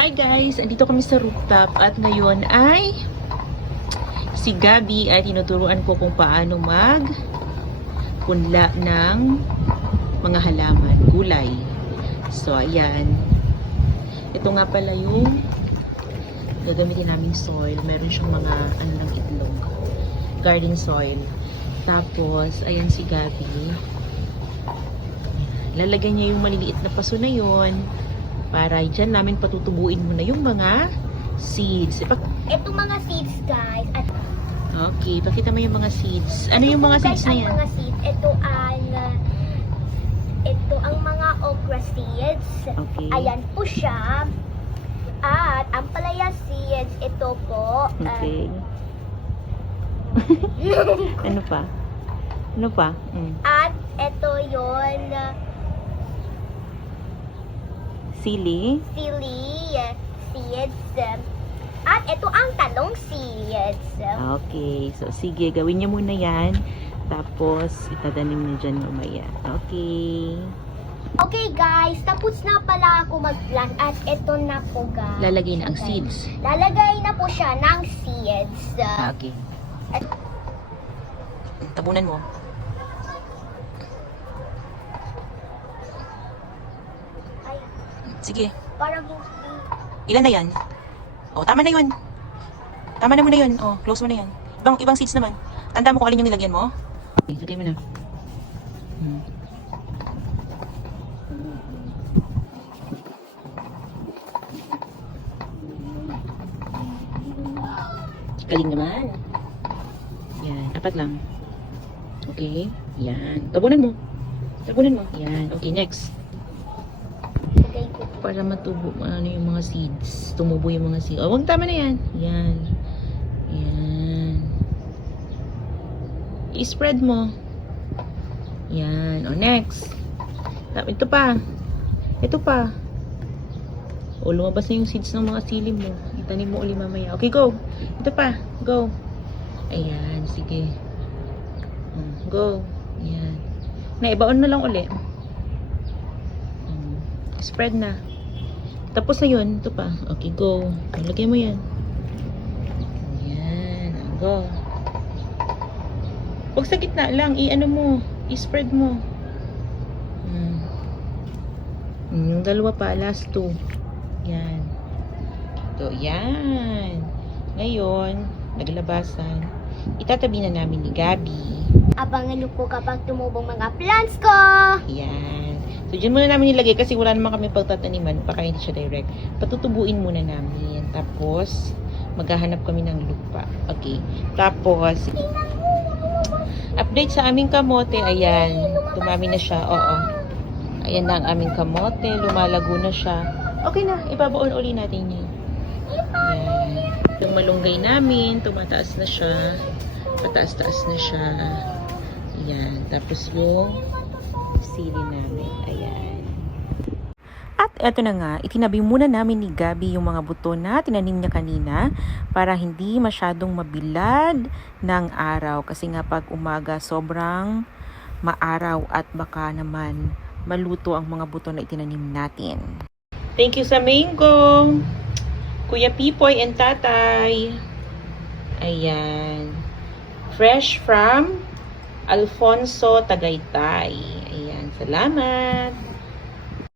Hi guys! Andito kami sa rooftop at ngayon ay si Gabi ay tinuturuan ko kung paano punla ng mga halaman, gulay. So, ayan. Ito nga pala yung gagamitin naming soil. Meron siyang mga ano ng itlog. Garden soil. Tapos, ayan si Gabi. Lalagyan niya yung maliliit na paso na yun. Para dyan namin patutubuin muna yung mga seeds. Ito mga seeds, guys. At okay, pakita mo yung mga seeds. Ano yung mga seeds na yan? Mga seeds, ito ang mga okra seeds. Okay. Ayan po siya. At ang palaya seeds, ito po. Okay. Ano pa? Ano pa? At ito yon Sili. seeds. At ito ang talong seeds. Okay. So, sige. Gawin niyo muna yan. Tapos, itatanim niyo dyan mamaya. Okay. Okay, guys. Tapos na pala ako mag-plant. At ito na po, guys. Lalagay na ang seeds. Lalagay na po siya ng seeds. Okay. Tabunan mo. Ay, Sige. parang Ilan na yan? Oh, tama na yun. Tama na mo na yun. Oh, close mo na yan. Ibang seeds naman. Tanda mo kung alin yung nilagyan mo. Okay, lagay mo na. Galing naman. Yan, apat lang. Okay, yan. Tabunan mo. Tabunan mo. Yan. Okay, next. lagay ko. Para matubo ano yung mga seeds. Tumubo yung mga seeds. Oh, wag, tama na yan. Yan. Yan. I-spread mo. Yan. O, next. Ito pa. Ito pa. O, lumabas na yung seeds ng mga sili mo. Itanim mo uli mamaya. Okay, go. Ito pa. Go. Ayan. Sige. Go. Ayan. Naibaon na lang uli. Spread na. Tapos na yun. Ito pa. Okay, go. Lagay mo yan. Yan. Go. Huwag sa gitna lang. I-ano mo. I-spread mo. Yung dalawa pa. Last two. Yan. Ito. Yan. Ngayon, naglabasan. Itatabi na namin ni Gabi. Abangan niyo po kapag tumubong mga plants ko. Yan. So, dyan muna namin nilagay kasi wala naman kami pagtataniman. Baka hindi siya direct. Patutubuin muna namin. Tapos, maghahanap kami ng lupa. Okay. Tapos, update sa aming kamote. Ayan. Tumami na siya. Oo. Ayan na ang aming kamote. Lumalago na siya. Okay na. Ibabaon uli natin yun. Ayan. Yung malunggay namin, tumataas na siya. Pataas-taas na siya. Ayan. Tapos yung sili namin. Ayan. At eto na nga, itinabi muna namin ni Gabi yung mga buto na tinanim niya kanina para hindi masyadong mabilad ng araw. Kasi nga pag umaga sobrang maaraw at baka naman maluto ang mga buto na itinanim natin. Thank you sa mango, Kuya Pipoy and Tatay. Ayan. Fresh from Alfonso, Tagaytay. Ayan. Salamat.